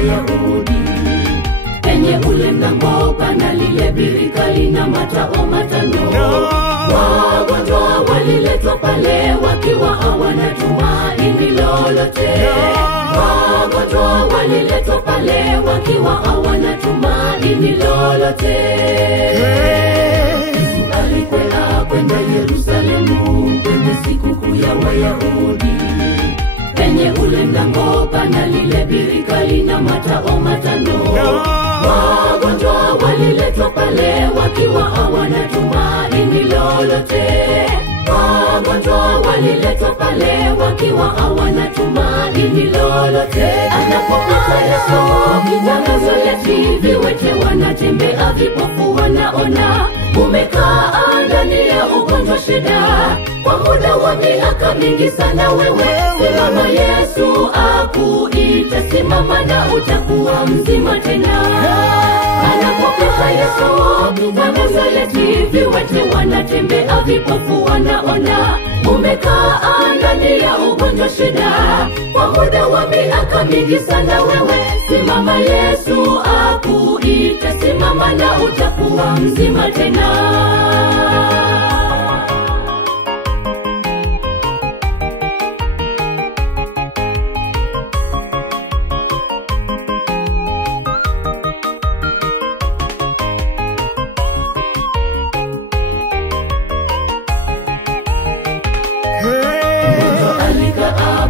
Wayahudi. Penye ule mlango pana lile birika lina matao matano. Wagonjwa waliletwa pale wakiwa hawana tumaini lolote. Wagonjwa waliletwa pale wakiwa hawana tumaini lolote. Yesu alikwea kwenda Yerusalemu kwenye sikukuu ya Wayahudi. Penye ule mlango pana lile birika lina matao matano. Wagonjwa waliletwa pale wakiwa hawana tumaini lolote. Wagonjwa waliletwa pale wakiwa hawana tumaini lolote. Anapopita Yesu kitangazo leti, viwete wanatembea, vipofu wanaona. Umekaa ndani ya ugonjwa shida kwa muda wa miaka mingi sana, wewe simama, Yesu akuita, simama na utakuwa mzima tena. Anapopita Yesu kitangazo leti, viwete wanatembea, vipofu wanaona. Umekaa ndani ya ugonjwa shida kwa muda wa miaka mingi sana, wewe simama, Yesu akuita, simama na utakuwa mzima tena.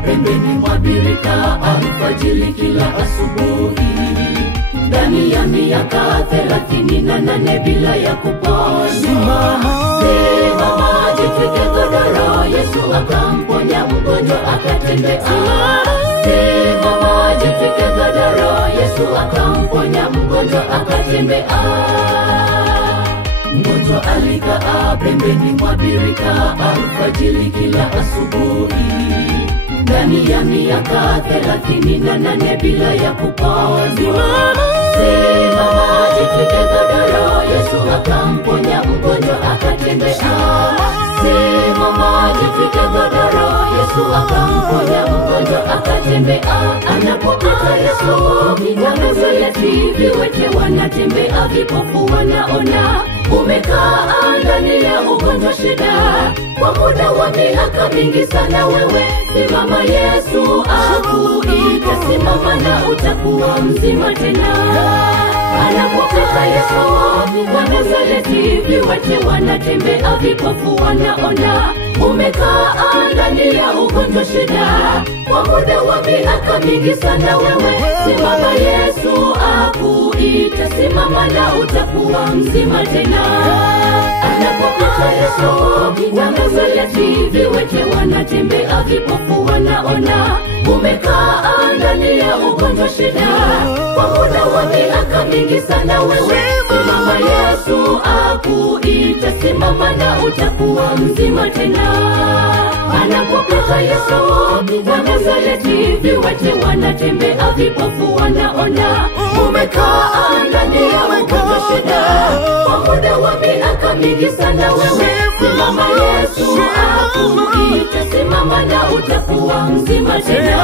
Pembeni mwa birika alfajiri kila asubuhi, ndani ya miaka 38 bila ya kupona. Simama, jitwike godoro, Yesu akamponya mgonjwa akatembea. Simama, jitwike godoro, Yesu akamponya mgonjwa akatembea. Mgonjwa alikaa pembeni mwa birika alfajiri kila asubuhi, ndani ya miaka 38 bila ya kupona. Simama, jitwike godoro, Yesu akamponya mgonjwa akatembea. Simama, jitwike godoro, Yesu akamponya mgonjwa akatembea. Anapopita Yesu kitangazo leti, viwete wanatembea, vipofu wanaona. Umekaa ndani ya ugonjwa shida kwa muda wa miaka mingi sana, wewe simama, Yesu akuita, simama na utakuwa mzima tena. Anapopita Yesu kitangazo leti, viwete wanatembea, vipofu wanaona. Umekaa ndani ya ugonjwa shida kwa muda wa miaka mingi sana, wewe simama, Yesu akuita, simama na utakuwa mzima tena. Anapopita Yesu kitangazo leti, viwete wanatembea, vipofu wanaona. Umekaa ndani ya ugonjwa shida kwa muda wa miaka mingi sana, wewe simama, Yesu akuita, simama na utakuwa mzima tena. Anapopita Yesu kitangazo leti, viwete wanatembea, vipofu wanaona. Umekaa ndani ya ugonjwa shida kwa muda wa miaka mingi sana, wewe simama, Yesu akuita, simama na utakuwa mzima tena.